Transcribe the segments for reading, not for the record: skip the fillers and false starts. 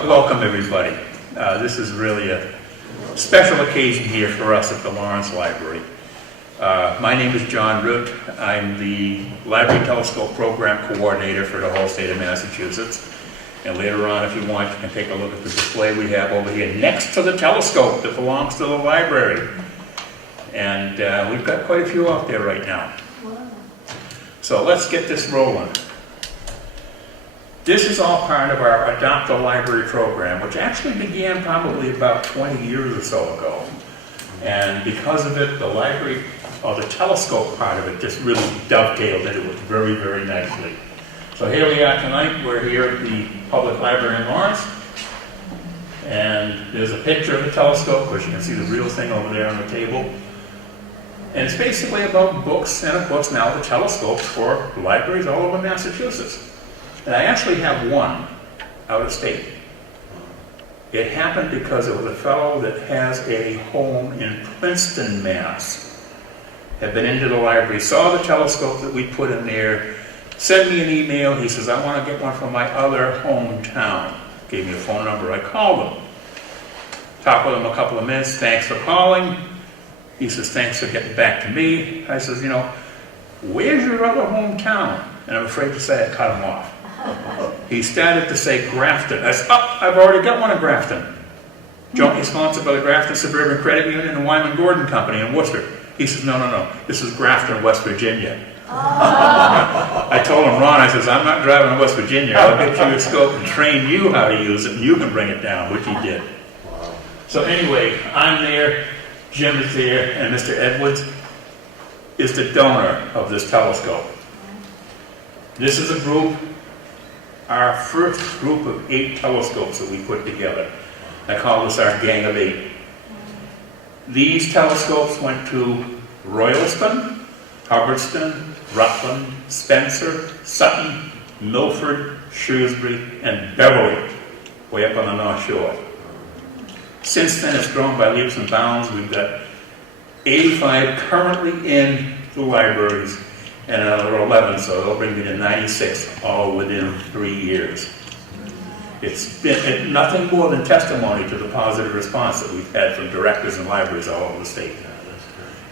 Welcome, everybody. This is really a special occasion here for us at the Lawrence Library. My name is John Root. I'm the Library Telescope Program Coordinator for the whole state of Massachusetts. And later on, if you want, you can take a look at the display we have over here next to the telescope that belongs to the library. And we've got quite a few out there right now. So let's get this rolling. This is all part of our Adopt a Library program, which actually began probably about 20 years or so ago. And because of it, the library, or the telescope part of it, just really dovetailed into it very, very nicely. So here we are tonight. We're here at the Public Library in Lawrence. And there's a picture of the telescope, which you can see the real thing over there on the table. And it's basically about books, and of course now the telescopes for libraries all over Massachusetts. And I actually have one out of state. It happened because it was a fellow that has a home in Princeton, Mass. Had been into the library, saw the telescope that we put in there, sent me an email. He says, I want to get one from my other hometown. Gave me a phone number. I called him. Talked with him a couple of minutes. Thanks for calling. He says, thanks for getting back to me. I says, where's your other hometown? And I'm afraid to say I cut him off. He started to say Grafton. I said, I've already got one in Grafton. Jointly sponsored by the Grafton Suburban Credit Union and Wyman Gordon Company in Worcester. He says, no, this is Grafton, West Virginia. I told him, Ron, I says, I'm not driving to West Virginia. I'll get you a scope and train you how to use it, and you can bring it down, which he did. So anyway, I'm there, Jim is there, and Mr. Edwards is the donor of this telescope. This is a group, our first group of 8 telescopes that we put together. I call this our Gang of 8. These telescopes went to Royalston, Hubbardston, Rutland, Spencer, Sutton, Milford, Shrewsbury, and Beverly, way up on the North Shore. Since then, it's grown by leaps and bounds. We've got 85 currently in the libraries, and another 11, so it'll bring me to 96, all within 3 years. It's been nothing more than testimony to the positive response that we've had from directors and libraries all over the state.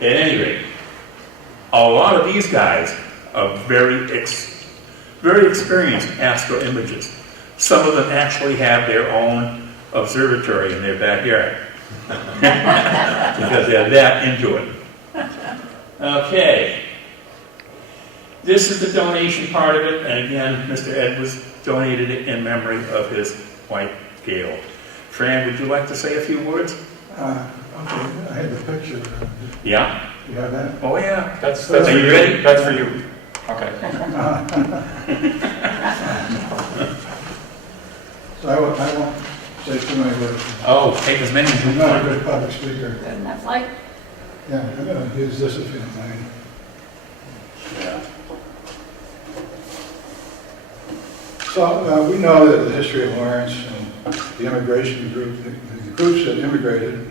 At any rate, a lot of these guys are very experienced astro imagers. Some of them actually have their own observatory in their backyard because they're that into it. Okay. This is the donation part of it, and again, Mr. Edwards donated it in memory of his wife, Gail. Fran, would you like to say a few words? Okay, I had the picture. Yeah? You have that? Oh, yeah. That's Are you ready? That's for you. Okay. So I won't say too many words. Oh, take as many as you I'm not a want. good public speaker. Isn't that like? Yeah, I'm going to use this if you don't mind. Yeah. So we know that the history of Lawrence and the immigration group, the groups that immigrated,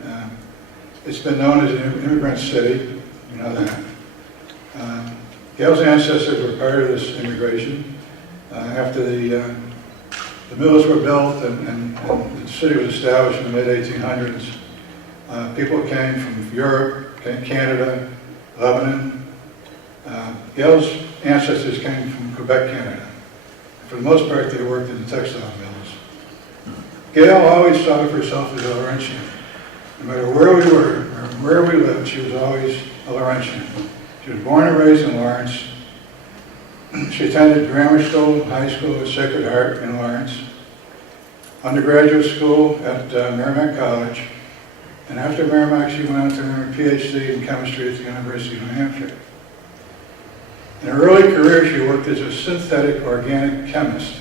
it's been known as an immigrant city. You know that. Gail's ancestors were part of this immigration. After the mills were built and the city was established in the mid-1800s, people came from Europe, Canada, Lebanon. Gail's ancestors came from Quebec, Canada. For the most part, they worked in the textile mills. Gail always thought of herself as a Laurentian. No matter where we were, or where we lived, she was always a Laurentian. She was born and raised in Lawrence. She attended grammar school, high school at Sacred Heart in Lawrence, undergraduate school at Merrimack College, and after Merrimack, she went on to earn a PhD in chemistry at the University of New Hampshire. In her early career, she worked as a synthetic organic chemist.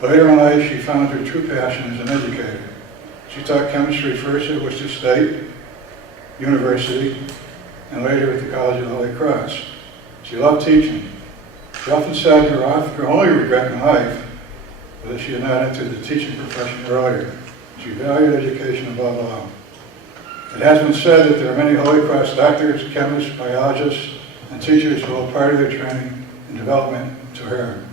Later in life, she found her true passion as an educator. She taught chemistry first at Worcester State University and later at the College of the Holy Cross. She loved teaching. She often said her only regret in life was that she had not entered the teaching profession earlier. She valued education above all. It has been said that there are many Holy Cross doctors, chemists, biologists, and teachers who owe part of their training and development to her.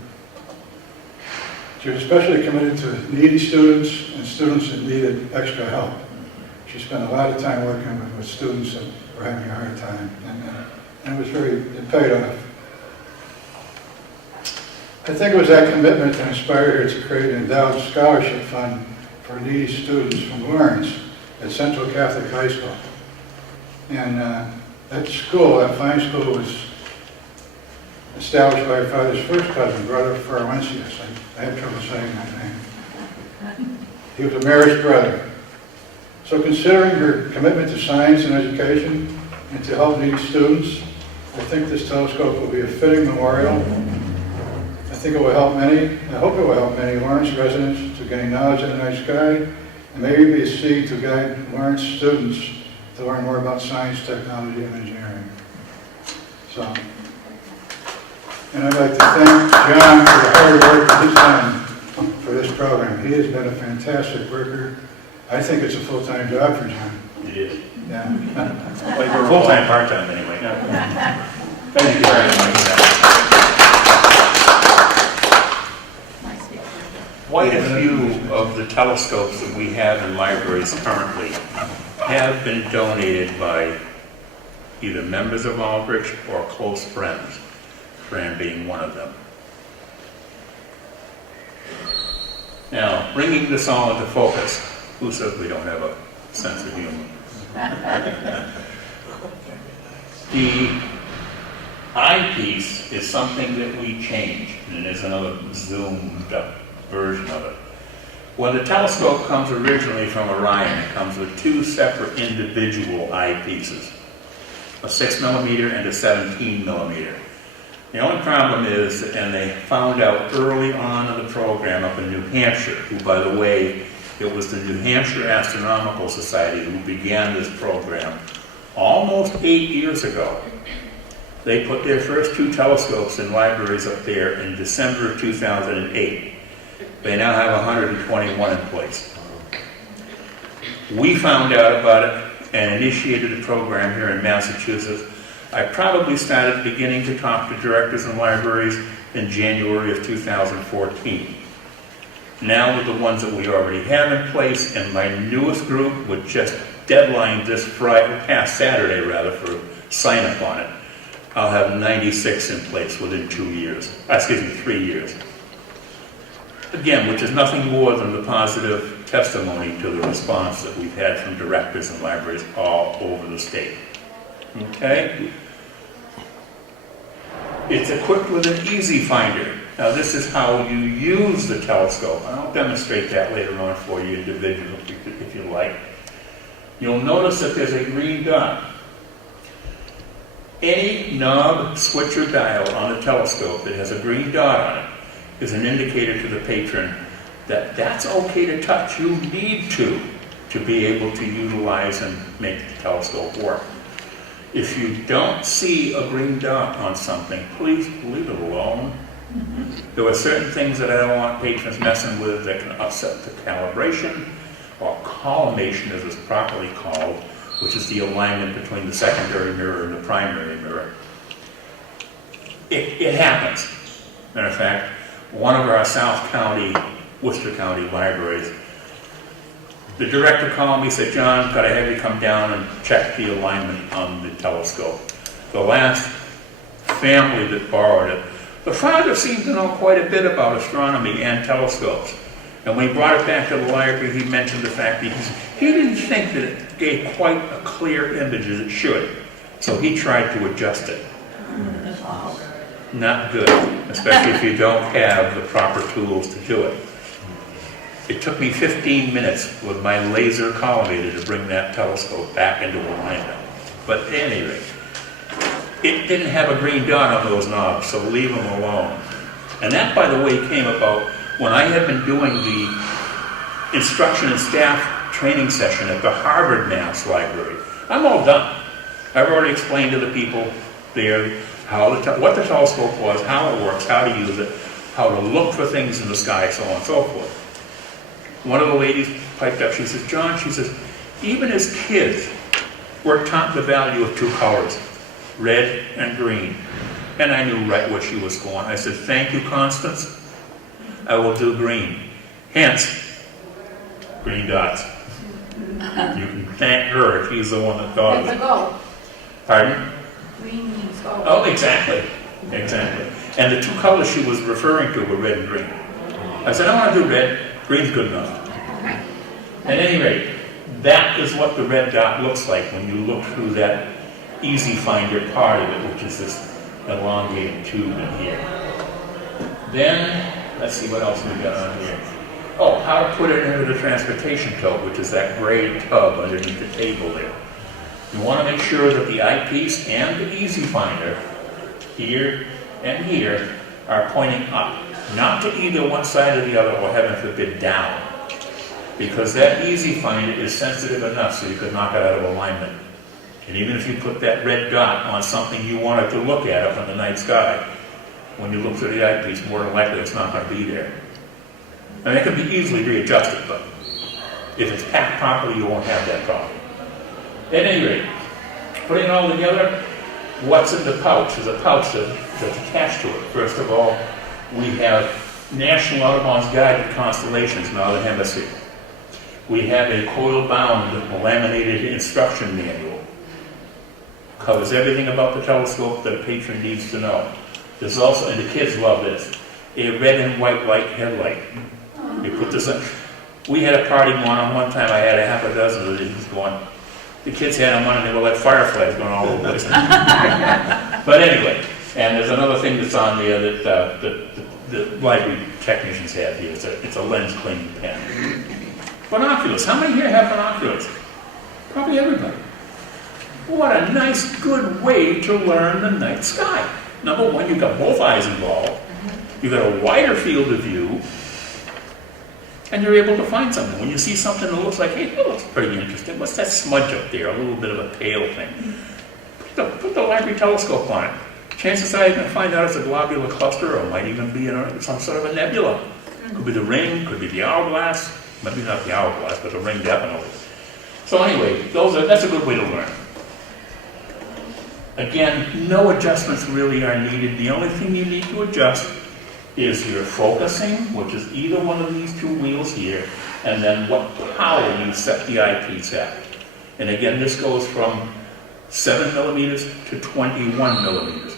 She was especially committed to needy students and students that needed extra help. She spent a lot of time working with students that were having a hard time, and it paid off. I think it was that commitment that inspired her to create an endowed scholarship fund for needy students from Lawrence at Central Catholic High School. And that school, that fine school, was established by her father's first cousin, Brother Faruensius. I have trouble saying that name. He was a marriage brother. So considering her commitment to science and education and to help needy students, I think this telescope will be a fitting memorial. I think it will help many, I hope it will help many Lawrence residents to gain knowledge of the night sky, and maybe be a seed to guide Lawrence students to learn more about science, technology, and engineering. So, and I'd like to thank John for the hard work that he's done for this program. He has been a fantastic worker. I think it's a full-time job for John. It is. Yeah. Well, full-time, part-time anyway. Yeah. Thank you very much. Quite a few of the telescopes that we have in libraries currently have been donated by either members of Aldrich or close friends, Fran being one of them. Now, bringing this all into focus, who says we don't have a sense of humor? The eyepiece is something that we change, and there's another zoomed up version of it. When the telescope comes originally from Orion, it comes with two separate individual eyepieces, a 6mm and a 17mm. The only problem is, and they found out early on in the program up in New Hampshire, who, by the way, it was the New Hampshire Astronomical Society who began this program almost 8 years ago. They put their first two telescopes in libraries up there in December of 2008. They now have 121 in place. We found out about it and initiated a program here in Massachusetts. I probably started beginning to talk to directors and libraries in January of 2014. Now with the ones that we already have in place, and my newest group, which just deadlined this Friday, past Saturday rather, for sign up on it, I'll have 96 in place within 3 years. Again, which is nothing more than the positive testimony to the response that we've had from directors and libraries all over the state. Okay? It's equipped with an easy finder. Now this is how you use the telescope. I'll demonstrate that later on for you individually if you like. You'll notice that there's a green dot. Any knob, switch, or dial on a telescope that has a green dot on it is an indicator to the patron that that's okay to touch. You need to be able to utilize and make the telescope work. If you don't see a green dot on something, please leave it alone. There are certain things that I don't want patrons messing with that can upset the calibration, or collimation as it's properly called, which is the alignment between the secondary mirror and the primary mirror. It happens. Matter of fact, one of our South County, Worcester County libraries, the director called me and said, "John, could I have you come down and check the alignment on the telescope?" The last family that borrowed it, the father seemed to know quite a bit about astronomy and telescopes. And when he brought it back to the library, he mentioned the fact that he didn't think that it gave quite a clear image as it should. So he tried to adjust it. Not good, especially if you don't have the proper tools to do it. It took me 15 minutes with my laser collimator to bring that telescope back into alignment. But at any rate, it didn't have a green dot on those knobs, so leave them alone. And that, by the way, came about when I had been doing the instruction and staff training session at the Harvard Mass Library. I'm all done. I've already explained to the people there what the telescope was, how it works, how to use it, how to look for things in the sky, so on and so forth. One of the ladies piped up, she says, "John," she says, "even as kids, we're taught the value of two colors, red and green." And I knew right where she was going. I said, "Thank you, Constance." I will do green. Hence, green dots. You can thank her if he's the one that thought of It's a it. go. Pardon? Green means go. Oh, exactly. Exactly. And the two colors she was referring to were red and green. I said, I want to do red. Green's good enough. At any rate, that is what the red dot looks like when you look through that easy finder part of it, which is this elongated tube in here. Then, let's see what else we got on here. Oh, how to put it into the transportation tote, which is that gray tub underneath the table there. You want to make sure that the eyepiece and the easy finder, here and here, are pointing up. Not to either one side or the other, or heaven forbid, down. Because that easy finder is sensitive enough so you could knock it out of alignment. And even if you put that red dot on something you wanted to look at up in the night sky, when you look through the eyepiece, more than likely it's not going to be there. And it can be easily readjusted, but if it's packed properly, you won't have that problem. At any rate, putting it all together, what's in the pouch? There's a pouch that's attached to it. First of all, we have National Audubon's Guide to Constellations, Northern Hemisphere. We have a coil-bound, laminated instruction manual. Covers everything about the telescope that a patron needs to know. There's also, and the kids love this, a red and white light headlight. You put this in. We had a party going on one time. I had a half a dozen of these going. The kids had them on and they were like fireflies going all over the place. But anyway, and there's another thing that's on there that the library technicians have here. It's a lens cleaning pen. Binoculars. How many here have binoculars? Probably everybody. What a nice, good way to learn the night sky. Number one, you've got both eyes involved. You've got a wider field of view. And you're able to find something. When you see something that looks like, hey, that looks pretty interesting. What's that smudge up there? A little bit of a pale thing. Put the library telescope on it. Chances are you're going to find out it's a globular cluster, or it might even be some sort of a nebula. Could be the ring, could be the hourglass. Maybe not the hourglass, but the ring definitely. So anyway, that's a good way to learn. Again, no adjustments really are needed. The only thing you need to adjust is your focusing, which is either one of these two wheels here, and then what power you set the eyepiece at. And again, this goes from 7 millimeters to 21 millimeters.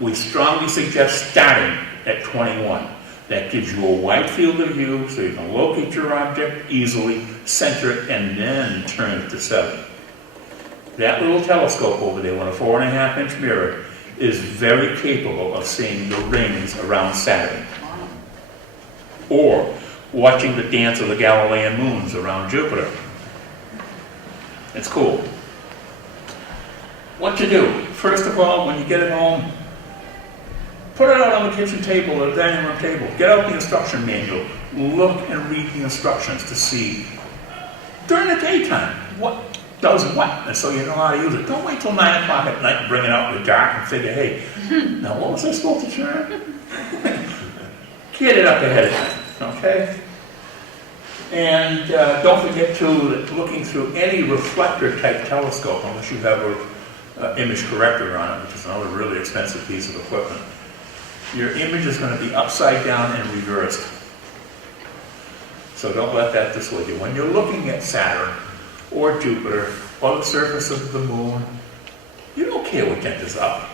We strongly suggest starting at 21. That gives you a wide field of view so you can locate your object easily, center it, and then turn it to 7. That little telescope over there with a 4.5-inch mirror is very capable of seeing the rings around Saturn, or watching the dance of the Galilean moons around Jupiter. It's cool. What to do? First of all, when you get it home, put it out on the kitchen table or the dining room table. Get out the instruction manual. Look and read the instructions to see, during the daytime, what does what, and so you know how to use it. Don't wait till 9 o'clock at night and bring it out in the dark and figure, hey, now what was I supposed to turn? Get it up ahead of time, okay? And don't forget too that looking through any reflector type telescope, unless you have an image corrector on it, which is another really expensive piece of equipment, your image is going to be upside down and reversed. So don't let that dissuade you. When you're looking at Saturn, or Jupiter, or the surface of the moon, you don't care what end is up,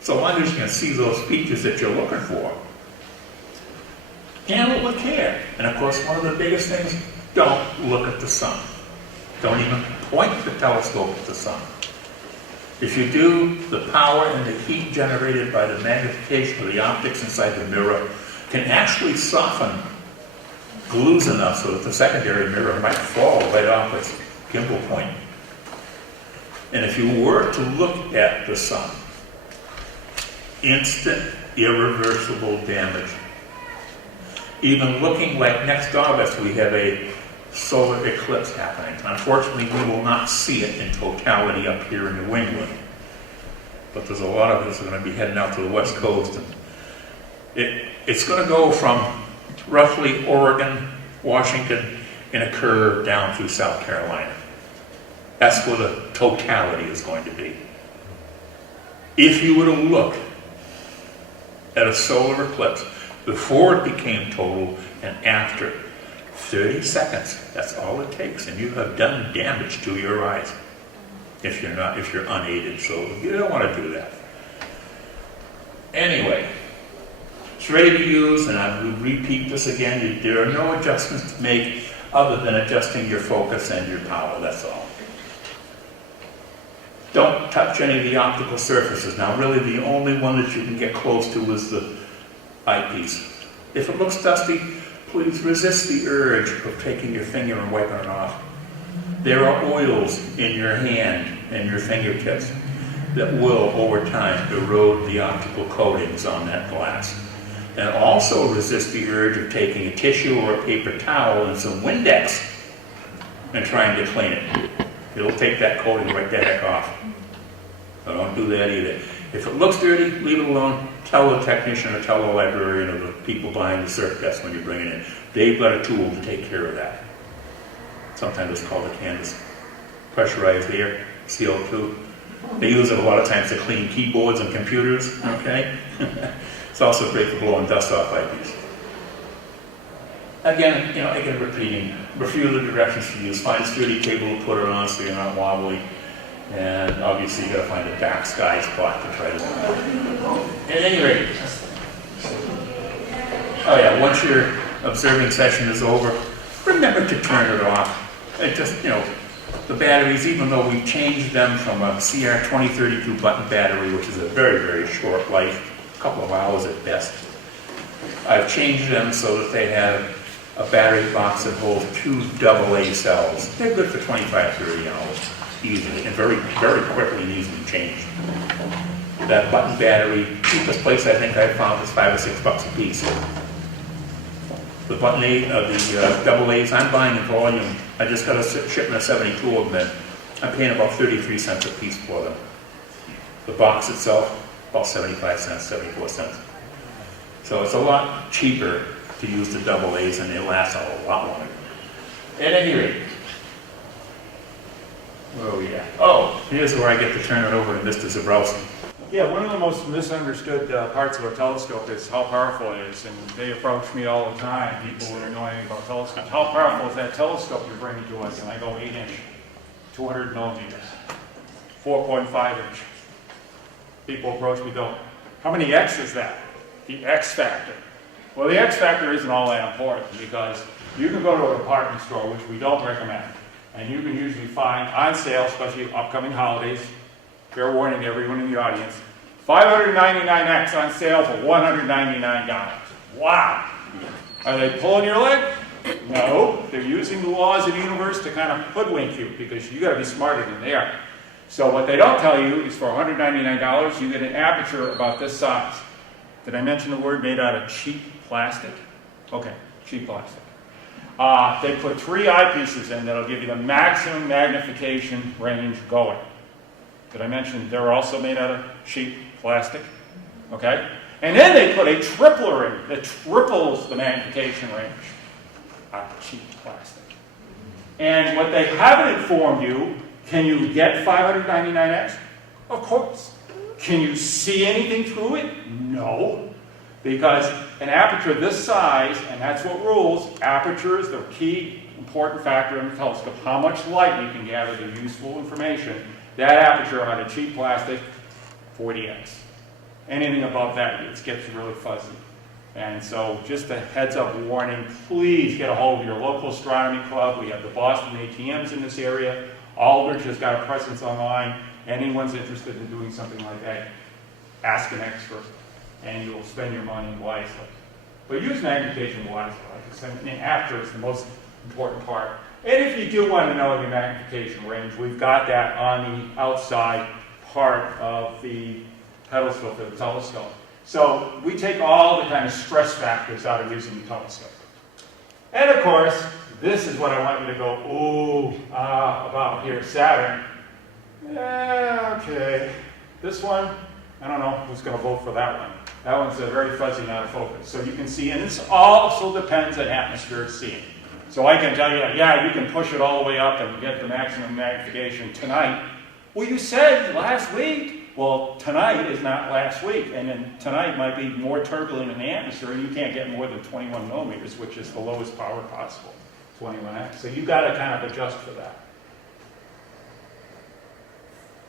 so long as you can see those features that you're looking for. Handle it with care. And of course, one of the biggest things, don't look at the sun. Don't even point the telescope at the sun. If you do, the power and the heat generated by the magnification of the optics inside the mirror can actually soften glues enough so that the secondary mirror might fall right off its gimbal point. And if you were to look at the sun, instant, irreversible damage. Even looking like next August, we have a solar eclipse happening. Unfortunately, we will not see it in totality up here in New England. But there's a lot of us that are going to be heading out to the West Coast. And it's going to go from roughly Oregon, Washington, in a curve down through South Carolina. That's where the totality is going to be. If you were to look at a solar eclipse, before it became total and after. 30 seconds, that's all it takes, and you have done damage to your eyes if you're unaided, so you don't want to do that. Anyway, it's ready to use, and I will repeat this again. There are no adjustments to make other than adjusting your focus and your power, that's all. Don't touch any of the optical surfaces. Now really the only one that you can get close to is the eyepiece. If it looks dusty, please resist the urge of taking your finger and wiping it off. There are oils in your hand and your fingertips that will, over time, erode the optical coatings on that glass. And also resist the urge of taking a tissue or a paper towel and some Windex and trying to clean it. It'll take that coating right the heck off. So don't do that either. If it looks dirty, leave it alone. Tell the technician or tell the librarian or the people behind the circ desk when you bring it in. They've got a tool to take care of that. Sometimes it's called a canvas. Pressurized air, CO2. They use it a lot of times to clean keyboards and computers, okay? It's also great for blowing dust off eyepiece. Again, repeating. Review the directions to use. Find a sturdy table to put it on so you're not wobbly. And obviously you gotta find a dark sky spot to try to... At any rate, oh yeah, once your observing session is over, remember to turn it off. It just, the batteries, even though we changed them from a CR2032 button battery, which is a very, very short life, a couple of hours at best, I've changed them so that they have a battery box that holds 2 AA cells. They're good for 25, 30 hours, easily, and very, very quickly and easily changed. That button battery, cheapest place I think I found is $5 or $6 a piece. The button the AA's, I'm buying in volume. I just got a shipment of 72 of them in. I'm paying about 33 cents a piece for them. The box itself, about 75 cents, 74 cents. So it's a lot cheaper to use the AA's and they last a lot longer. At any rate, where are we at? Oh, here's where I get to turn it over to Mr. Zabrowski. Yeah, one of the most misunderstood parts of a telescope is how powerful it is, and they approach me all the time, people who don't know anything about telescopes. How powerful is that telescope you're bringing to us? And I go 8-inch, 200 millimeters, 4.5 inch. People approach me, go, how many X is that? The X factor. Well, the X factor isn't all that important because you can go to a department store, which we don't recommend, and you can usually find on sale, especially upcoming holidays, fair warning to everyone in the audience, 599X on sale for $199. Wow! Are they pulling your leg? No, they're using the laws of the universe to kind of hoodwink you because you got to be smarter than they are. So what they don't tell you is for $199 you get an aperture about this size. Did I mention the word made out of cheap plastic? Okay, cheap plastic. They put 3 eyepieces in that'll give you the maximum magnification range going. Did I mention they're also made out of cheap plastic? Okay? And then they put a tripler in that triples the magnification range out of cheap plastic. And what they haven't informed you, can you get 599X? Of course. Can you see anything through it? No. Because an aperture this size, and that's what rules, aperture is the key important factor in the telescope, how much light you can gather the useful information. That aperture on a cheap plastic, 40X. Anything above that, it gets really fuzzy. And so just a heads up warning, please get a hold of your local astronomy club. We have the Boston ATMs in this area. Aldrich has got a presence online. Anyone's interested in doing something like that, ask an expert, and you'll spend your money wisely. But use magnification wisely. And aperture is the most important part. And if you do want to know the magnification range, we've got that on the outside part of the pedestal for the telescope. So we take all the kind of stress factors out of using the telescope. And of course, this is what I want you to go, ooh, about here, Saturn. Yeah, okay. This one, I don't know who's going to vote for that one. That one's very fuzzy, not a focus. So you can see, and this also depends on atmospheric seeing. So I can tell you, yeah, you can push it all the way up and get the maximum magnification tonight. Well, you said last week Well, tonight is not last week, and then tonight might be more turbulent in the atmosphere, and you can't get more than 21 millimeters, which is the lowest power possible, 21x. So you've got to kind of adjust for that.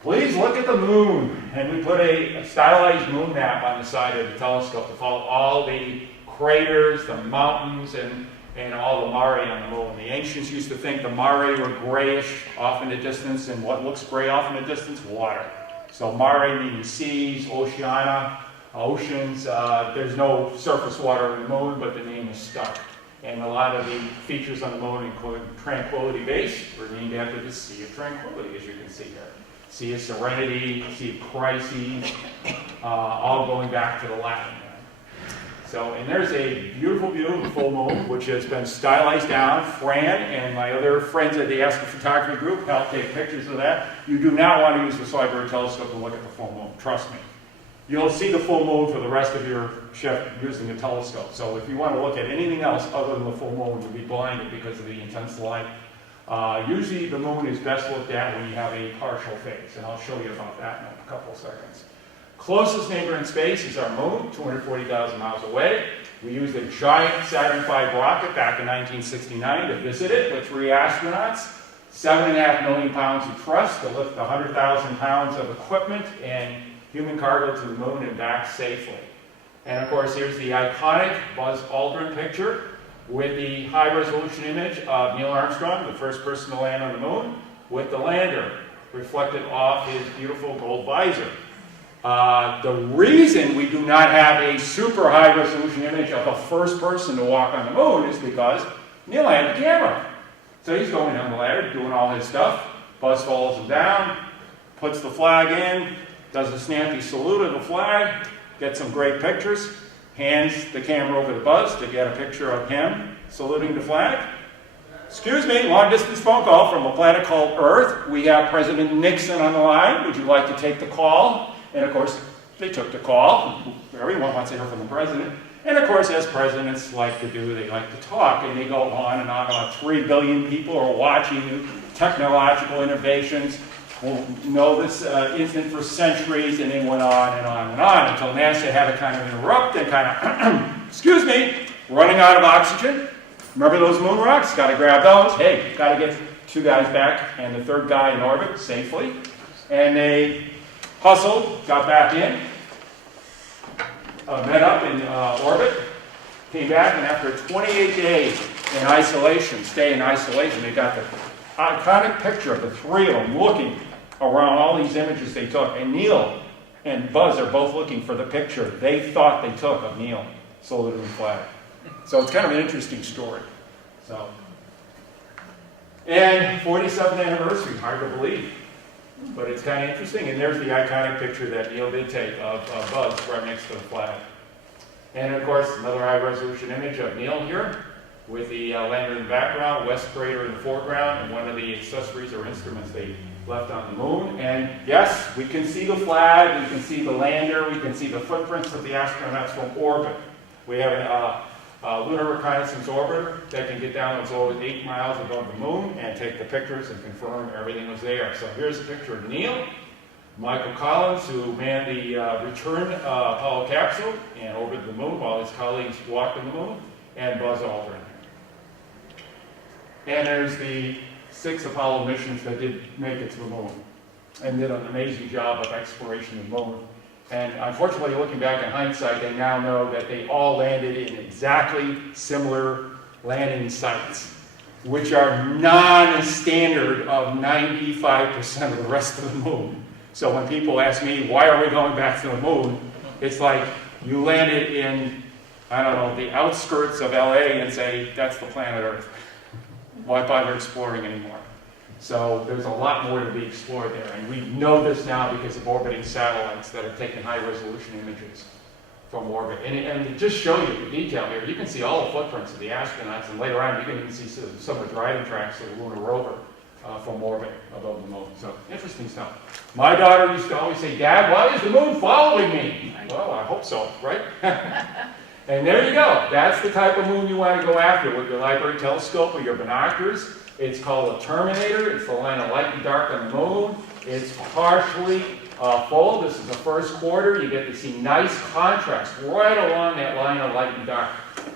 Please look at the moon. And we put a stylized moon map on the side of the telescope to follow all the craters, the mountains, and all the mare on the moon. The ancients used to think the mare were grayish off in the distance, and what looks gray off in the distance? Water. So mare meaning seas, oceana, oceans. There's no surface water on the moon, but the name is stuck. And a lot of the features on the moon, including Tranquility Base, were named after the Sea of Tranquility, as you can see here. Sea of Serenity, Sea of Crises, all going back to the Latin. So, and there's a beautiful view of the full moon, which has been stylized down. Fran and my other friends at the astrophotography group helped take pictures of that. You do not want to use the library telescope to look at the full moon, trust me. You'll see the full moon for the rest of your shift using a telescope. So if you want to look at anything else other than the full moon, you'll be blinded because of the intense light. Usually the moon is best looked at when you have a partial phase, and I'll show you about that in a couple of seconds. Closest neighbor in space is our moon, 240,000 miles away. We used a giant Saturn V rocket back in 1969 to visit it with 3 astronauts, 7.5 million pounds of thrust to lift 100,000 pounds of equipment and human cargo to the moon and back safely. And of course, here's the iconic Buzz Aldrin picture with the high-resolution image of Neil Armstrong, the first person to land on the moon, with the lander reflected off his beautiful gold visor. The reason we do not have a super high-resolution image of the first person to walk on the moon is because Neil had the camera. So he's going down the ladder, doing all his stuff. Buzz follows him down, puts the flag in, does a snappy salute of the flag, gets some great pictures, hands the camera over to Buzz to get a picture of him saluting the flag. Excuse me, long-distance phone call from a planet called Earth. We have President Nixon on the line. Would you like to take the call? And of course, they took the call. Everyone wants to hear from the president. And of course, as presidents like to do, they like to talk, and they go on and on about 3 billion people are watching technological innovations. We'll know this instant for centuries, and they went on and on and on until NASA had to kind of interrupt and kind of, excuse me, running out of oxygen. Remember those moon rocks? Got to grab those. Hey, got to get 2 guys back and the 3rd guy in orbit safely. And they hustled, got back in, met up in orbit, came back, and after 28 days in isolation, stay in isolation, they got the iconic picture of the 3 of them looking around all these images they took. And Neil and Buzz are both looking for the picture they thought they took of Neil saluting the flag. So it's kind of an interesting story. So, and 47th anniversary, hard to believe. But it's kind of interesting, and there's the iconic picture that Neil did take of Buzz right next to the flag. And of course, another high-resolution image of Neil here, with the lander in the background, West Crater in the foreground, and one of the accessories or instruments they left on the moon. And yes, we can see the flag, we can see the lander, we can see the footprints of the astronauts from orbit. We have a lunar reconnaissance orbiter that can get down as low as 8 miles above the moon and take the pictures and confirm everything was there. So here's a picture of Neil, Michael Collins, who manned the return Apollo capsule and orbited the moon while his colleagues walked on the moon, and Buzz Aldrin. And there's the 6 Apollo missions that did make it to the moon and did an amazing job of exploration of the moon. And unfortunately, looking back in hindsight, they now know that they all landed in exactly similar landing sites, which are non-standard of 95% of the rest of the moon. So when people ask me, why are we going back to the moon? It's like you landed in, I don't know, the outskirts of LA and say, that's the planet Earth. Why bother exploring anymore? So there's a lot more to be explored there. And we know this now because of orbiting satellites that have taken high-resolution images from orbit. And to just show you the detail here, you can see all the footprints of the astronauts, and later on you can even see some of the driving tracks of the lunar rover from orbit above the moon. So interesting stuff. My daughter used to always say, Dad, why is the moon following me? Well, I hope so, right? And there you go. That's the type of moon you want to go after with your library telescope or your binoculars. It's called a terminator. It's the line of light and dark on the moon. It's partially full. This is the first quarter. You get to see nice contrast right along that line of light and dark.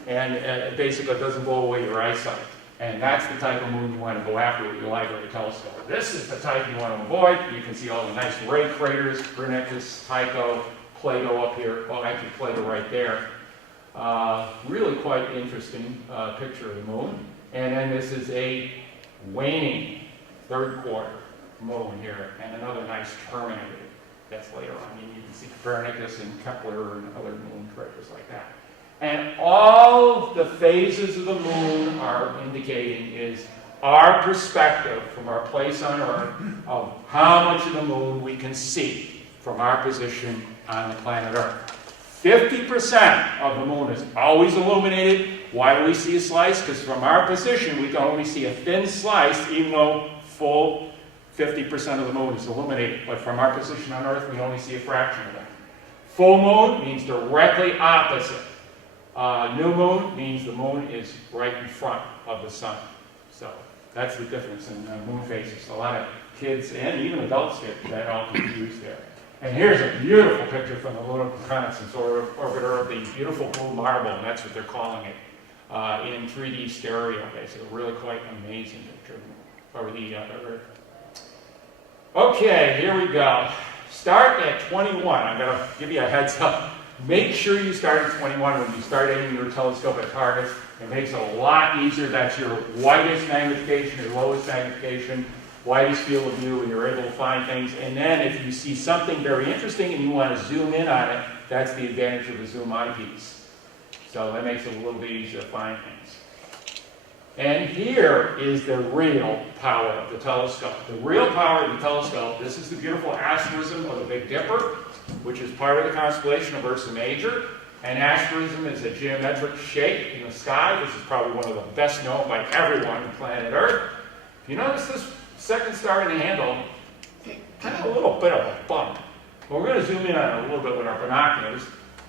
And basically it doesn't blow away your eyesight. And that's the type of moon you want to go after with your library telescope. This is the type you want to avoid. You can see all the nice ray craters, Granicus, Tycho, Plato up here. Oh, actually Plato right there. Really quite interesting picture of the moon. And then this is a waning third quarter moon here, and another nice terminator that's later on. You can see Copernicus and Kepler and other moon craters like that. And all the phases of the moon are indicating is our perspective from our place on Earth of how much of the moon we can see from our position on the planet Earth. 50% of the moon is always illuminated. Why do we see a slice? Because from our position, we can only see a thin slice, even though full 50% of the moon is illuminated. But from our position on Earth, we only see a fraction of that. Full moon means directly opposite. New moon means the moon is right in front of the sun. So that's the difference in moon phases. A lot of kids and even adults get that all confused there. And here's a beautiful picture from the Lunar Reconnaissance Orbiter of the beautiful blue marble, and that's what they're calling it, in 3D stereo, basically. Really quite an amazing picture over the Earth. Okay, here we go. Start at 21. I'm going to give you a heads up. Make sure you start at 21 when you start aiming your telescope at targets. It makes it a lot easier. That's your widest magnification, your lowest magnification, widest field of view, and you're able to find things. And then if you see something very interesting and you want to zoom in on it, that's the advantage of the zoom eyepiece. So that makes it a little bit easier to find things. And here is the real power of the telescope. The real power of the telescope, this is the beautiful asterism of the Big Dipper, which is part of the constellation of Ursa Major. And asterism is a geometric shape in the sky. This is probably one of the best known by everyone on planet Earth. If you notice this second star in the handle, kind of a little bit of a bump. Well, we're going to zoom in on it a little bit with our binoculars.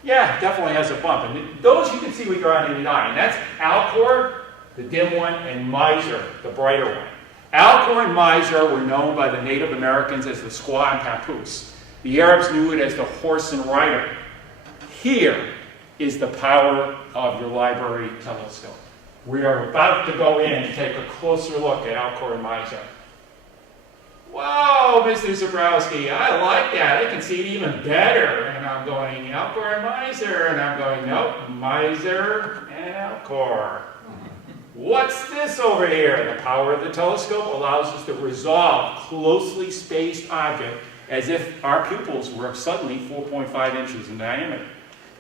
Yeah, it definitely has a bump. And those you can see with your unaided eye. And that's Alcor, the dim one, and Miser, the brighter one. Alcor and Miser were known by the Native Americans as the squaw and papoose. The Arabs knew it as the horse and rider. Here is the power of your library telescope. We are about to go in and take a closer look at Alcor and Miser. Whoa, Mr. Zabrowski, I like that. I can see it even better. And I'm going, Alcor and Miser. And I'm going, nope, Miser and Alcor. What's this over here? The power of the telescope allows us to resolve closely spaced objects as if our pupils were suddenly 4.5 inches in diameter.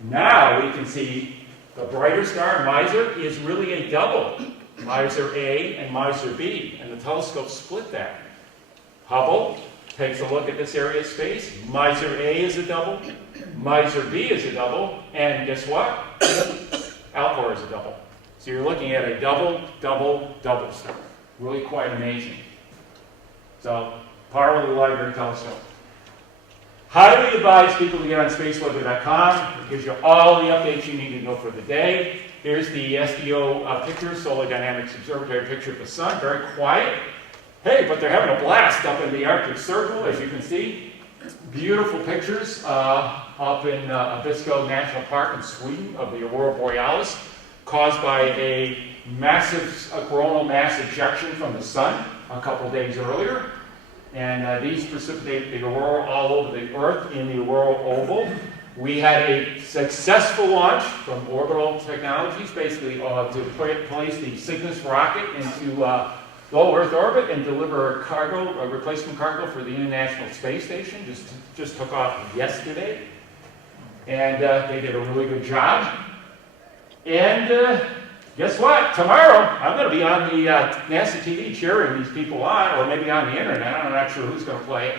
Now we can see the brighter star, Miser, is really a double. Miser A and Miser B, and the telescope split that. Hubble takes a look at this area of space. Miser A is a double, Miser B is a double, and guess what? Alcor is a double. So you're looking at a double, double, double star. Really quite amazing. So, power of the library telescope. Highly advise people to get on spaceweather.com. It gives you all the updates you need to know for the day. Here's the SDO picture, Solar Dynamics Observatory picture of the sun. Very quiet. Hey, but they're having a blast up in the Arctic Circle, as you can see. Beautiful pictures up in Abisko National Park in Sweden of the Aurora Borealis, caused by a massive coronal mass ejection from the sun a couple days earlier. And these precipitate the aurora all over the Earth in the auroral oval. We had a successful launch from Orbital Technologies, basically to place the Cygnus rocket into low Earth orbit and deliver a replacement cargo for the International Space Station. Just took off yesterday. And they did a really good job. And guess what? Tomorrow, I'm going to be on the NASA TV cheering these people on, or maybe on the internet. I'm not sure who's going to play it.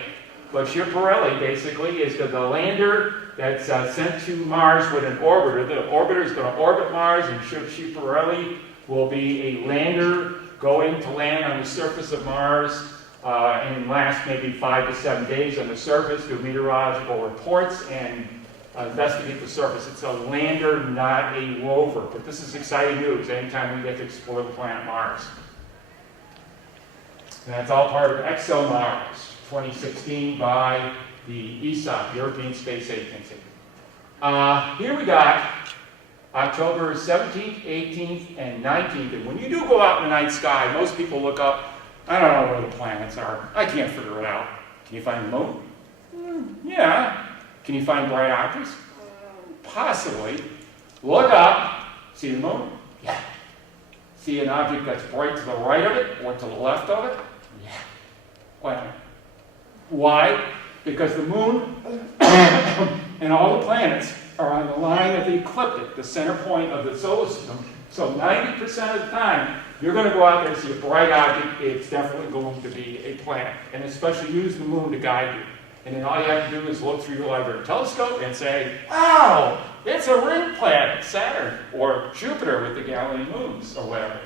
But Schiaparelli, basically, is the lander that's sent to Mars with an orbiter. The orbiter is going to orbit Mars, and Schiaparelli will be a lander going to land on the surface of Mars and last maybe 5 to 7 days on the surface, do meteorological reports, and investigate the surface. It's a lander, not a rover. But this is exciting news anytime we get to explore the planet Mars. And that's all part of ExoMars 2016 by the ESA, European Space Agency. Here we got October 17th, 18th, and 19th. And when you do go out in the night sky, most people look up, I don't know where the planets are. I can't figure it out. Can you find the moon? Yeah. Can you find bright objects? Possibly. Look up. See the moon? Yeah. See an object that's bright to the right of it or to the left of it? Yeah. Planet. Why? Because the moon and all the planets are on the line of the ecliptic, the center point of the solar system. So 90% of the time, you're going to go out there and see a bright object, it's definitely going to be a planet. And especially use the moon to guide you. And then all you have to do is look through your library telescope and say, wow, it's a ring planet, Saturn, or Jupiter with the Galilean moons, or whatever.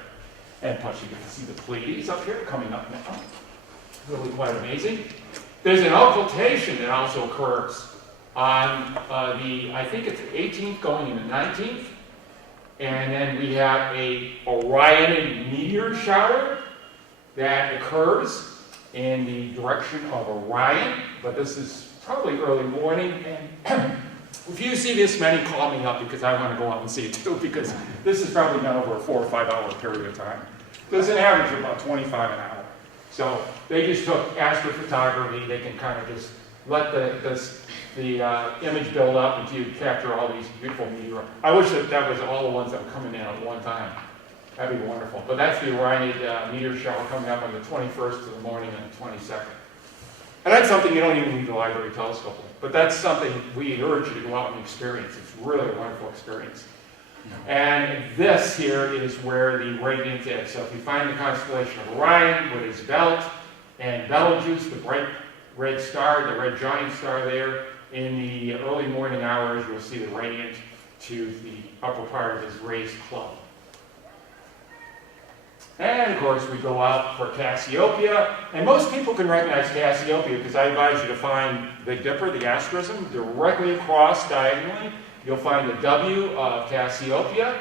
And plus you get to see the Pleiades up here coming up now. Really quite amazing. There's an occultation that also occurs on I think it's the 18th going into the 19th. And then we have a Orion meteor shower that occurs in the direction of Orion, but this is probably early morning. And if you see this many, call me up because I want to go out and see it too, because this is probably not over a 4 or 5 hour period of time. There's an average of about 25 an hour. So they just took astrophotography. They can kind of just let the image build up until you capture all these beautiful meteor. I wish that was all the ones that were coming in at one time. That'd be wonderful. But that's the Orionid meteor shower coming up on the 21st of the morning and the 22nd. And that's something you don't even need the library telescope for. But that's something we urge you to go out and experience. It's really a wonderful experience. And this here is where the radiant is. So if you find the constellation of Orion with its belt and Betelgeuse, the bright red star, the red giant star there, in the early morning hours, you'll see the radiant to the upper part of his raised club. And of course, we go out for Cassiopeia. And most people can recognize Cassiopeia because I advise you to find the Dipper, the asterism, directly across diagonally. You'll find the W of Cassiopeia.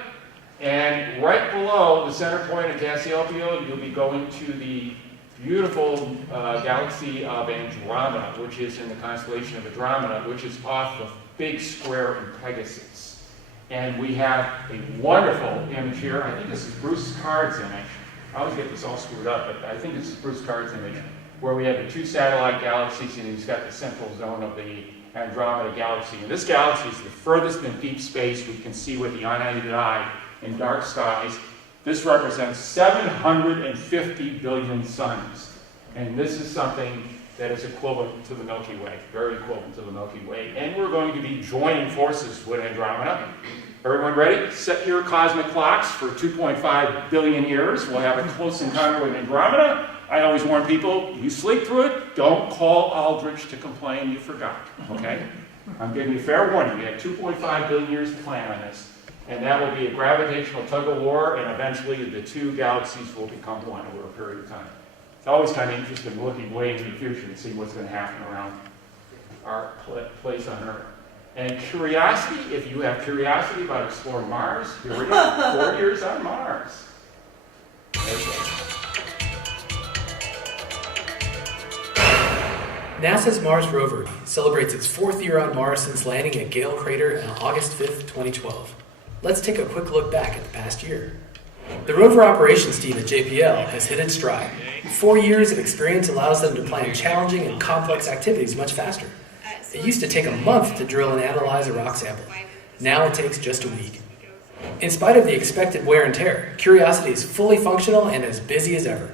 And right below the center point of Cassiopeia, you'll be going to the beautiful galaxy of Andromeda, which is in the constellation of Andromeda, which is off the big square in Pegasus. And we have a wonderful image here. I think this is Bruce Card's image. I always get this all screwed up, but I think this is Bruce Card's image, where we have the two satellite galaxies, and he's got the central zone of the Andromeda galaxy. And this galaxy is the furthest in deep space we can see with the unaided eye in dark skies. This represents 750 billion suns. And this is something that is equivalent to the Milky Way, very equivalent to the Milky Way. And we're going to be joining forces with Andromeda. Everyone ready? Set your cosmic clocks for 2.5 billion years. We'll have a close encounter with Andromeda. I always warn people, you sleep through it, don't call Aldrich to complain you forgot, okay? I'm giving you a fair warning. We have 2.5 billion years to plan on this. And that will be a gravitational tug-of-war, and eventually the two galaxies will become one over a period of time. It's always kind of interesting looking way into the future and see what's going to happen around our place on Earth. And curiosity, if you have curiosity about exploring Mars, here we go, 4 years on Mars. NASA's Mars rover celebrates its 4th year on Mars since landing at Gale Crater on August 5th, 2012. Let's take a quick look back at the past year. The rover operations team at JPL has hit its stride. 4 years of experience allows them to plan challenging and complex activities much faster. It used to take a month to drill and analyze a rock sample. Now it takes just a week. In spite of the expected wear and tear, Curiosity is fully functional and as busy as ever.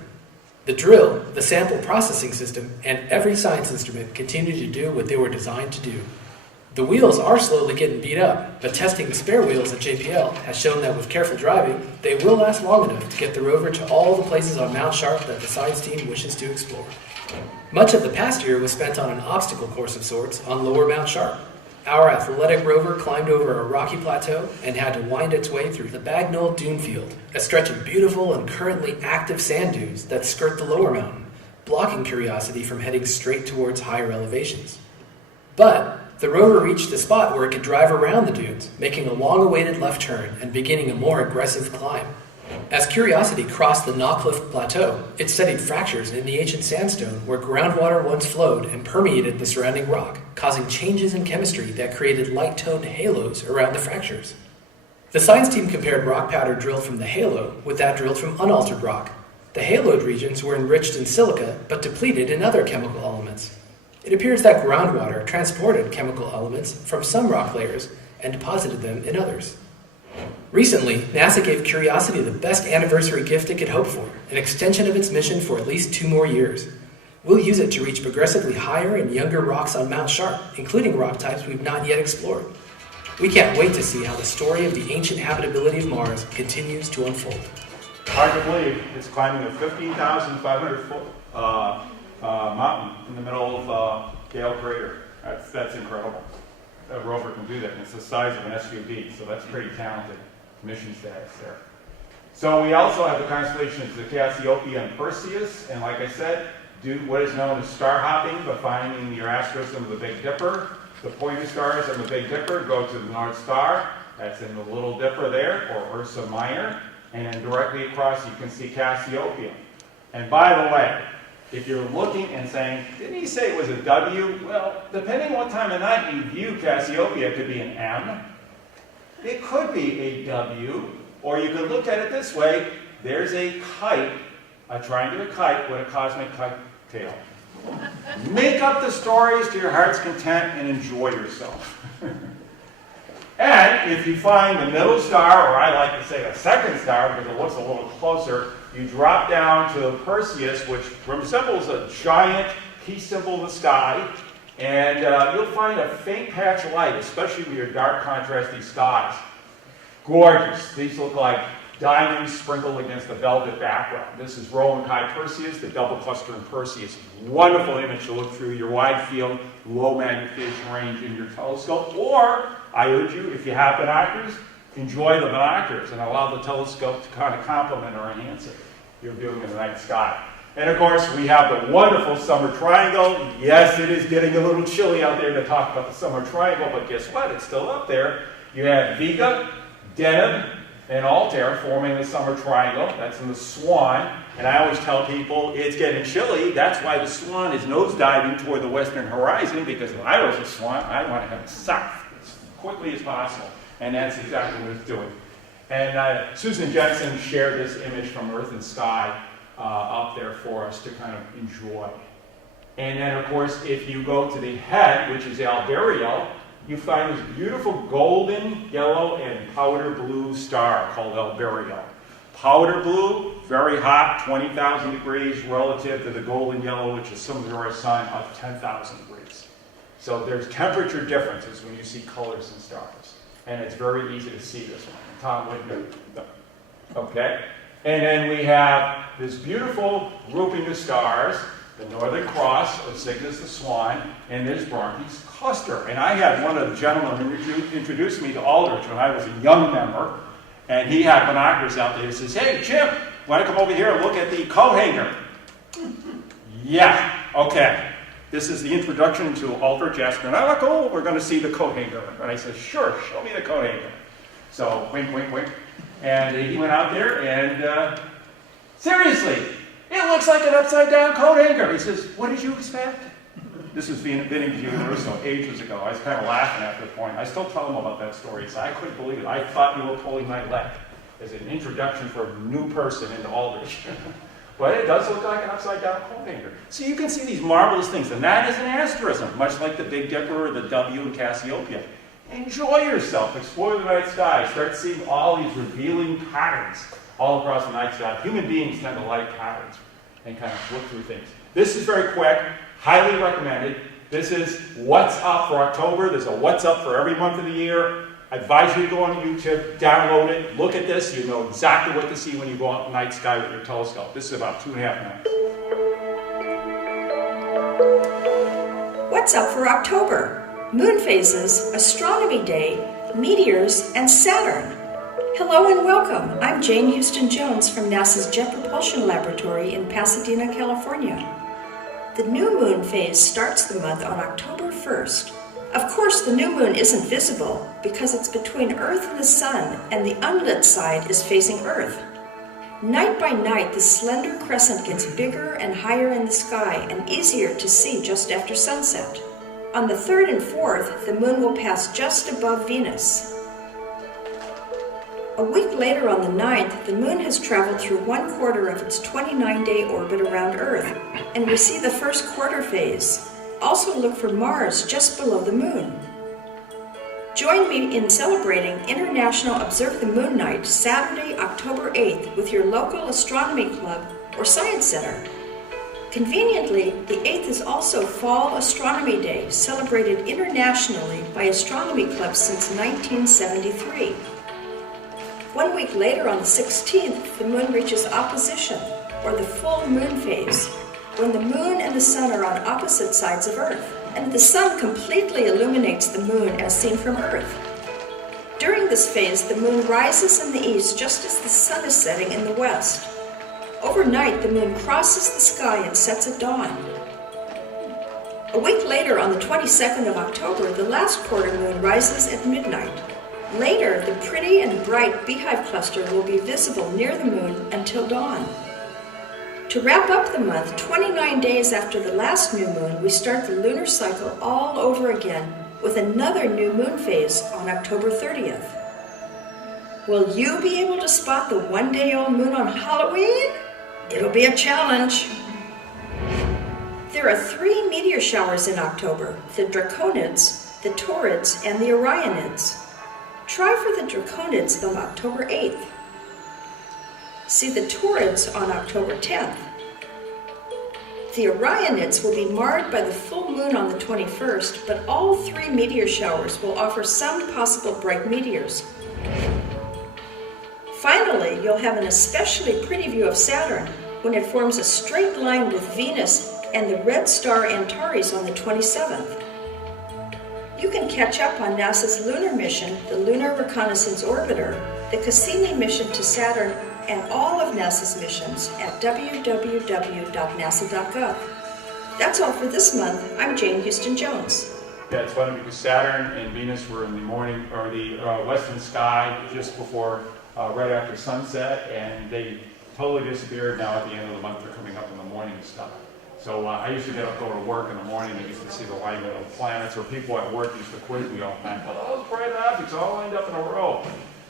The drill, the sample processing system, and every science instrument continue to do what they were designed to do. The wheels are slowly getting beat up, but testing the spare wheels at JPL has shown that with careful driving, they will last long enough to get the rover to all the places on Mount Sharp that the science team wishes to explore. Much of the past year was spent on an obstacle course of sorts on Lower Mount Sharp. Our athletic rover climbed over a rocky plateau and had to wind its way through the Bagnall Dune Field, a stretch of beautiful and currently active sand dunes that skirt the lower mountain, blocking Curiosity from heading straight towards higher elevations. But the rover reached a spot where it could drive around the dunes, making a long-awaited left turn and beginning a more aggressive climb. As Curiosity crossed the Knockliffe Plateau, it studied fractures in the ancient sandstone where groundwater once flowed and permeated the surrounding rock, causing changes in chemistry that created light-toned halos around the fractures. The science team compared rock powder drilled from the halo with that drilled from unaltered rock. The haloed regions were enriched in silica but depleted in other chemical elements. It appears that groundwater transported chemical elements from some rock layers and deposited them in others. Recently, NASA gave Curiosity the best anniversary gift it could hope for, an extension of its mission for at least 2 more years. We'll use it to reach progressively higher and younger rocks on Mount Sharp, including rock types we've not yet explored. We can't wait to see how the story of the ancient habitability of Mars continues to unfold. Hard to believe it's climbing a 15,500-foot mountain in the middle of Gale Crater. That's incredible. A rover can do that, and it's the size of an SUV, so that's pretty talented mission status there. So we also have the constellations the Cassiopeia and Perseus, and like I said, do what is known as star hopping by finding your asterism of the Big Dipper. The pointer stars on the Big Dipper go to the North Star, that's in the Little Dipper there, or Ursa Minor, and then directly across you can see Cassiopeia. And by the way, if you're looking and saying, didn't he say it was a W? Well, depending on what time of night you view Cassiopeia, it could be an M, it could be a W, or you could look at it this way, there's a kite, a triangular kite with a cosmic kite tail. Make up the stories to your heart's content and enjoy yourself. And if you find the middle star, or I like to say a second star because it looks a little closer, you drop down to Perseus, which resembles a giant peace symbol in the sky, and you'll find a faint patch of light, especially with your dark contrasty skies. Gorgeous. These look like diamonds sprinkled against a velvet background. This is Roman Chi Perseus, the double cluster in Perseus. Wonderful image to look through your wide field, low magnification range in your telescope, or I urge you, if you have binoculars, enjoy the binoculars and allow the telescope to kind of complement or enhance it. You're viewing in the night sky. And of course, we have the wonderful summer triangle. Yes, it is getting a little chilly out there to talk about the summer triangle, but guess what? It's still up there. You have Vega, Deneb, and Altair forming the summer triangle. That's in the Swan. And I always tell people it's getting chilly. That's why the Swan is nosediving toward the western horizon, because if I was a swan, I want to have it south as quickly as possible. And that's exactly what it's doing. And Susan Jensen shared this image from Earth and Sky up there for us to kind of enjoy. And then, of course, if you go to the head, which is Albireo, you find this beautiful golden, yellow, and powder blue star called Albireo. Powder blue, very hot, 20,000 degrees, relative to the golden yellow, which is similar to our sun, of 10,000 degrees. So there's temperature differences when you see colors in stars. And it's very easy to see this one. Tom Whitney. Okay? And then we have this beautiful grouping of stars, the Northern Cross of Cygnus the Swan, and there's Brontes Cluster. And I had one of the gentlemen who introduced me to Aldrich when I was a young member, and he had binoculars out there. He says, hey, Jim, want to come over here and look at the coat hanger? Yeah, okay. This is the introduction to Aldrich Astronomy. Oh, we're going to see the coat hanger. And I said, sure, show me the coat hanger. So, wink, wink, wink. And he went out there and, seriously, it looks like an upside-down coat hanger. He says, what did you expect? This was being Universal ages ago. I was kind of laughing at the point. I still tell them about that story. So I couldn't believe it. I thought you were pulling my leg as an introduction for a new person into Aldrich. But it does look like an upside-down coat hanger. So you can see these marvelous things. And that is an asterism, much like the Big Dipper or the W in Cassiopeia. Enjoy yourself. Explore the night sky. Start seeing all these revealing patterns all across the night sky. Human beings tend to like patterns and kind of look through things. This is very quick. Highly recommended. This is What's Up for October. There's a What's Up for every month of the year. I advise you to go on YouTube, download it, look at this. You know exactly what to see when you go out in the night sky with your telescope. This is about 2.5 minutes. What's up for October? Moon phases, Astronomy Day, meteors, and Saturn. Hello and welcome. I'm Jane Houston Jones from NASA's Jet Propulsion Laboratory in Pasadena, California. The new moon phase starts the month on October 1st. Of course, the new moon isn't visible because it's between Earth and the Sun, and the unlit side is facing Earth. Night by night, the slender crescent gets bigger and higher in the sky and easier to see just after sunset. On the 3rd and 4th, the moon will pass just above Venus. A week later on the 9th, the moon has traveled through 1/4 of its 29-day orbit around Earth, and we see the first quarter phase. Also look for Mars just below the moon. Join me in celebrating International Observe the Moon Night, Saturday, October 8th, with your local astronomy club or science center. Conveniently, the 8th is also Fall Astronomy Day, celebrated internationally by astronomy clubs since 1973. 1 week later, on the 16th, the moon reaches opposition, or the full moon phase, when the moon and the sun are on opposite sides of Earth, and the sun completely illuminates the moon as seen from Earth. During this phase, the moon rises in the east just as the sun is setting in the west. Overnight, the moon crosses the sky and sets at dawn. A week later, on the 22nd of October, the last quarter moon rises at midnight. Later, the pretty and bright beehive cluster will be visible near the moon until dawn. To wrap up the month, 29 days after the last new moon, we start the lunar cycle all over again with another new moon phase on October 30th. Will you be able to spot the one-day-old moon on Halloween? It'll be a challenge. There are 3 meteor showers in October: the Draconids, the Taurids, and the Orionids. Try for the Draconids on October 8th. See the Taurids on October 10th. The Orionids will be marred by the full moon on the 21st, but all 3 meteor showers will offer some possible bright meteors. Finally, you'll have an especially pretty view of Saturn when it forms a straight line with Venus and the red star Antares on the 27th. You can catch up on NASA's lunar mission, the Lunar Reconnaissance Orbiter, the Cassini mission to Saturn, and all of NASA's missions at www.nasa.gov. That's all for this month. I'm Jane Houston Jones. Yeah, it's funny because Saturn and Venus were in the morning, or the western sky just before, right after sunset, and they totally disappeared. Now at the end of the month, they're coming up in the morning sky. So I used to get up, go to work in the morning, and used to see the alignment of the planets, or people at work used to quiz me all the time. Oh, those bright objects all lined up in a row.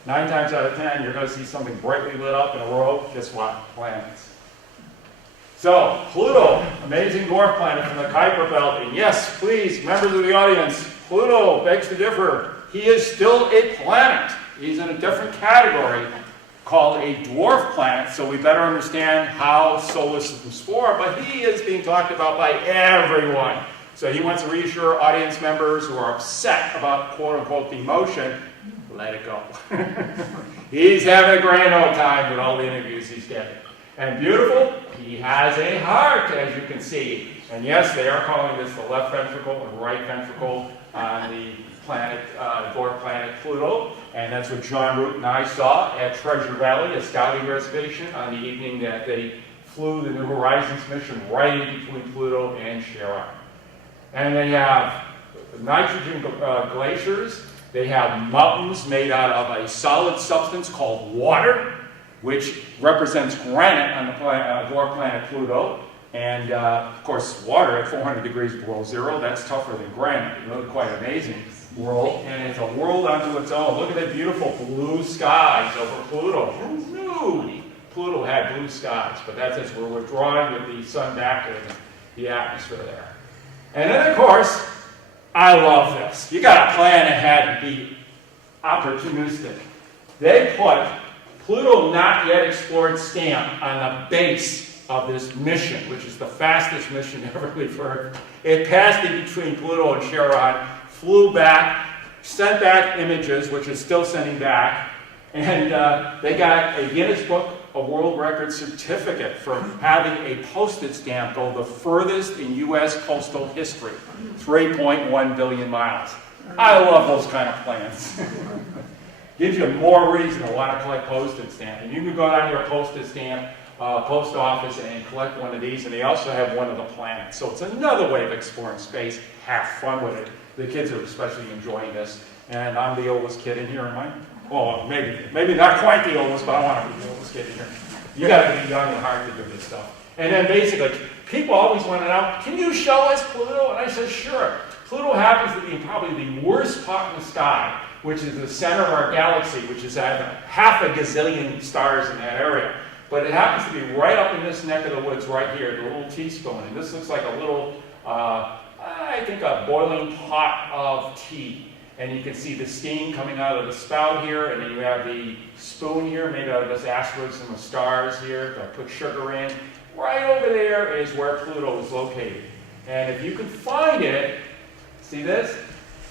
9 times out of 10, you're going to see something brightly lit up in a row. Guess what? Planets. So, Pluto, amazing dwarf planet from the Kuiper Belt. And yes, please, members of the audience, Pluto begs to differ. He is still a planet. He's in a different category called a dwarf planet, so we better understand how solar systems form, but he is being talked about by everyone. So he wants to reassure audience members who are upset about quote-unquote demotion, let it go. He's having a grand old time with all the interviews he's getting. And beautiful, he has a heart, as you can see. And yes, they are calling this the left ventricle and right ventricle on the planet, dwarf planet Pluto. And that's what John Root and I saw at Treasure Valley, a scouting reservation, on the evening that they flew the New Horizons mission right in between Pluto and Charon. And they have nitrogen glaciers. They have mountains made out of a solid substance called water, which represents granite on the dwarf planet Pluto. And of course, water at 400 degrees below zero, that's tougher than granite. Really quite amazing world. And it's a world unto its own. Look at the beautiful blue skies over Pluto. Who knew Pluto had blue skies? But that's as we're withdrawing with the sun back in the atmosphere there. And then, of course, I love this. You got to plan ahead and be opportunistic. They put Pluto Not Yet Explored stamp on the base of this mission, which is the fastest mission ever to leave Earth. It passed in between Pluto and Charon, flew back, sent back images, which is still sending back, and they got a Guinness Book of World Records certificate for having a postage stamp go the furthest in U.S. postal history, 3.1 billion miles. I love those kind of plans. Gives you more reason to want to collect postage stamps. And you can go down to your postage stamp post office and collect one of these, and they also have one of the planets. So it's another way of exploring space. Have fun with it. The kids are especially enjoying this. And I'm the oldest kid in here, am I? Well, maybe not quite the oldest, but I want to be the oldest kid in here. You got to be young and hard to do this stuff. And then basically, people always want to know, can you show us Pluto? And I said, sure. Pluto happens to be probably the worst spot in the sky, which is the center of our galaxy, which is at half a gazillion stars in that area. But it happens to be right up in this neck of the woods right here, the little teaspoon. And this looks like a little, I think a boiling pot of tea. And you can see the steam coming out of the spout here, and then you have the spoon here made out of this asteroids and the stars here to put sugar in. Right over there is where Pluto is located. And if you can find it, see this?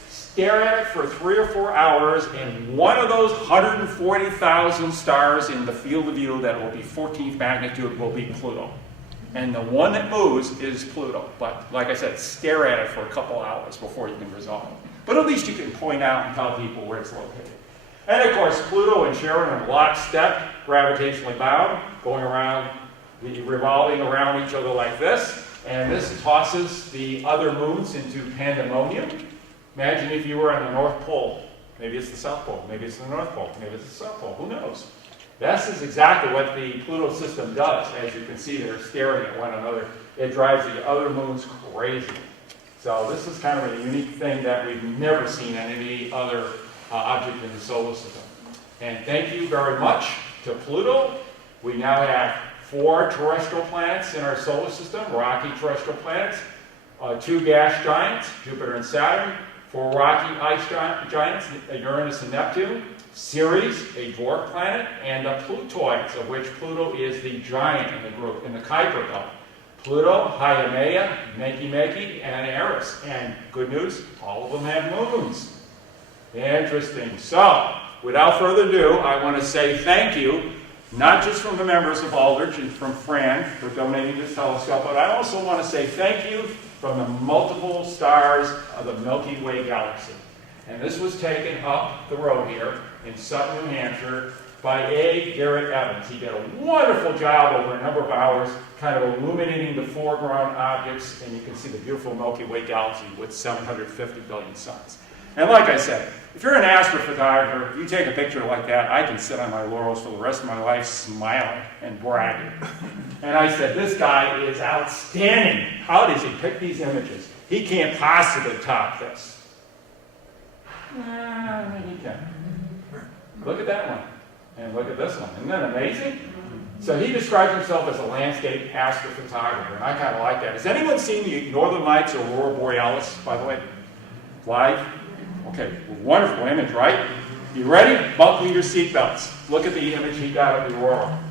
Stare at it for 3 or 4 hours, and one of those 140,000 stars in the field of view that will be 14th magnitude will be Pluto. And the one that moves is Pluto. But like I said, stare at it for a couple hours before you can resolve it. But at least you can point out and tell people where it's located. And of course, Pluto and Charon are lockstep, gravitationally bound, going around, revolving around each other like this. And this tosses the other moons into pandemonium. Imagine if you were on the North Pole. Maybe it's the South Pole. Maybe it's the North Pole. Maybe it's the South Pole. Who knows? This is exactly what the Pluto system does. As you can see, they're staring at one another. It drives the other moons crazy. So this is kind of a unique thing that we've never seen on any other object in the solar system. And thank you very much to Pluto. We now have 4 terrestrial planets in our solar system, rocky terrestrial planets, 2 gas giants, Jupiter and Saturn, 4 rocky ice giants, Uranus and Neptune, Ceres, a dwarf planet, and the Plutoids, of which Pluto is the giant in the group, in the Kuiper belt. Pluto, Haumea, Makey, and Eris. And good news, all of them have moons. Interesting. So, without further ado, I want to say thank you, not just from the members of Aldrich and from Fran for donating this telescope, but I also want to say thank you from the multiple stars of the Milky Way galaxy. And this was taken up the road here in Sutton, New Hampshire, by A. Garrett Evans. He did a wonderful job over a number of hours, kind of illuminating the foreground objects, and you can see the beautiful Milky Way galaxy with 750 billion suns. And like I said, if you're an astrophotographer, you take a picture like that, I can sit on my laurels for the rest of my life smiling and bragging. And I said, this guy is outstanding. How does he pick these images? He can't possibly top this. He can. Look at that one. And look at this one. Isn't that amazing? So he describes himself as a landscape astrophotographer, and I kind of like that. Has anyone seen the Northern Lights or Aurora Borealis, by the way? Live? Okay, wonderful image, right? You ready? Buckle your seatbelts. Look at the image he got of the Aurora.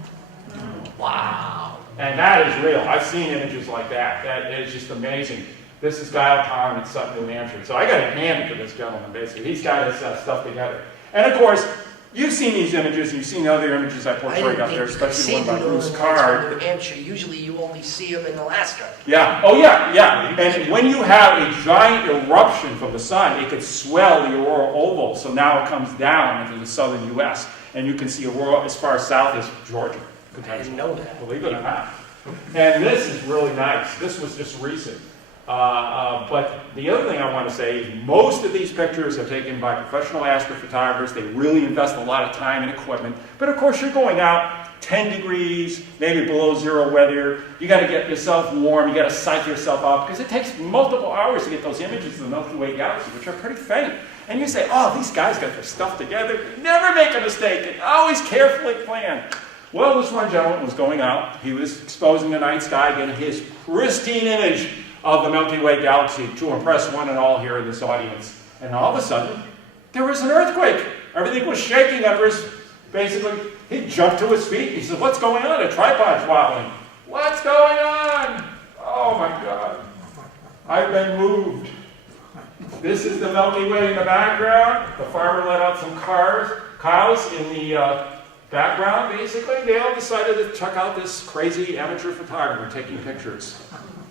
Wow. And that is real. I've seen images like that. That is just amazing. This is Guile Pond in Sutton, New Hampshire. So I got to hand it to this gentleman, basically. He's got his stuff together. And of course, you've seen these images, you've seen other images I portrayed up there, especially the one by Bruce Card. New Hampshire, usually you only see them in Alaska. Yeah, oh yeah. And when you have a giant eruption from the sun, it could swell the aurora oval, so now it comes down into the southern U.S., and you can see aurora as far south as Georgia. I didn't know that. Believe it or not. And this is really nice. This was just recent. But the other thing I want to say is most of these pictures are taken by professional astrophotographers. They really invest a lot of time and equipment. But of course, you're going out 10 degrees, maybe below zero weather. You got to get yourself warm. You got to psych yourself up because it takes multiple hours to get those images of the Milky Way galaxy, which are pretty faint. And you say, oh, these guys got their stuff together. They never make a mistake. They always carefully plan. Well, this one gentleman was going out. He was exposing the night sky, getting his pristine image of the Milky Way galaxy to impress one and all here in this audience. And all of a sudden, there was an earthquake. Everything was shaking under his, basically, he jumped to his feet. He said, what's going on? A tripod's wobbling. What's going on? Oh my God. I've been moved. This is the Milky Way in the background. The farmer let out some cows in the background, basically. They all decided to check out this crazy amateur photographer taking pictures.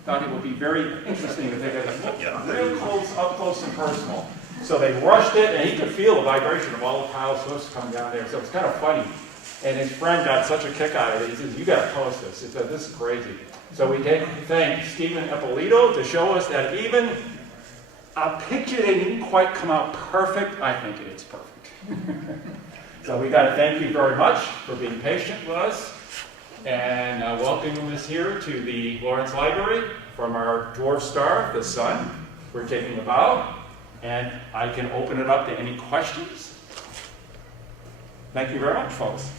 Thought it would be very interesting to take a look real close, up close and personal. So they rushed it, and he could feel the vibration of all the cows' hoofs coming down there. So it's kind of funny. And his friend got such a kick out of it. He says, you got to post this. He said, this is crazy. So we thank Stephen Ippolito to show us that even a picture that didn't quite come out perfect, I think it is perfect. So we got to thank you very much for being patient with us. and welcoming us here to the Lawrence Library from our dwarf star, the sun. We're taking a bow, and I can open it up to any questions. Thank you very much, folks.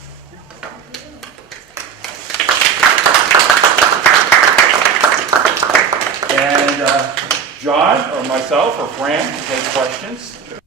And John or myself or Fran can take questions.